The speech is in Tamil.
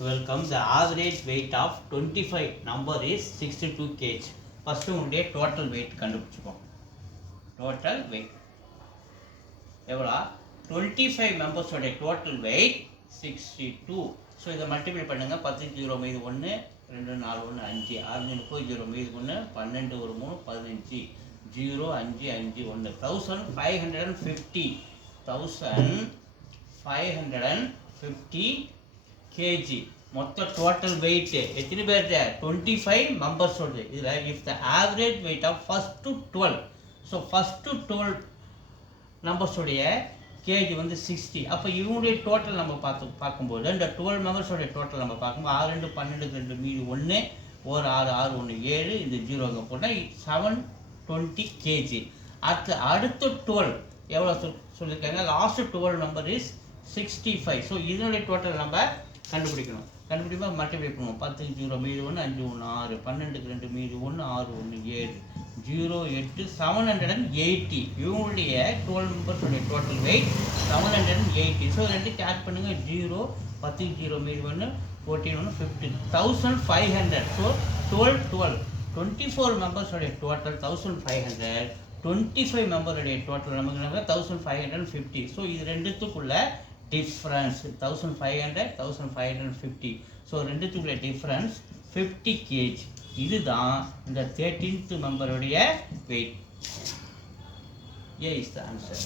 Welcome. The average weight of 25 number is 62 kg. First உடைய total weight கண்டுபிடிச்சுப்போம். Total weight எவ்வளோ 25 members உடைய total weight 62. ஸோ இதை மல்டிப்ளை பண்ணுங்க. 10 0 மீது 1 2 4 1 5 6 30 0 மீது 1 12 ஒரு 3 15 0 5 5 1 1550 1550 kg மொத்த டோட்டல் வெயிட் எத்தனை பேர் 25 மெம்பர்ஸ் ஓடுது. இதில் if the average weight of first 12 so first 12 நம்பர்ஸோடைய கேஜி வந்து 60. அப்போ இவங்களுடைய டோட்டல் நம்ம பார்க்கும்போது இந்த 12 மெம்பர்ஸோடைய டோட்டல் நம்ம பார்க்கும்போது 6 2 12 2 மீது 1 ஒரு 6 6 1 7 இந்த 0 அங்கே போட்டால் 720 கேஜி. அடுத்த 12 எவ்வளோ சொல்லியிருக்காங்க. Last 12 number is 65. ஸோ இதனுடைய டோட்டல் நம்ம கண்டுபிடிக்கணும். கண்டுபிடிப்பா மல்டிப்ளை பண்ணுவோம். 10 0 மீது 1 5 1 6 12 2 மீது 1 6 1 7 0 8 780. இவங்களுடைய 12 மெம்பர்ஸுடைய டோட்டல் வெயிட் 780. ஸோ ரெண்டு ஆட் பண்ணுங்க. 0 10 0 மீது 1 14 1 15 1500. ஸோ 24 மெம்பர்ஸுடைய டோட்டல் 1500. 25 மெம்பருடைய டோட்டல் நமக்கு 1550. ஸோ இது ரெண்டுத்துக்குள்ள டிஃப்ரென்ஸ் 1500 1550. ஸோ ரெண்டுத்துக்குள்ள டிஃப்ரென்ஸ் 50 kg. இதுதான் இந்த 13th மெம்பருடைய weight. A is the answer.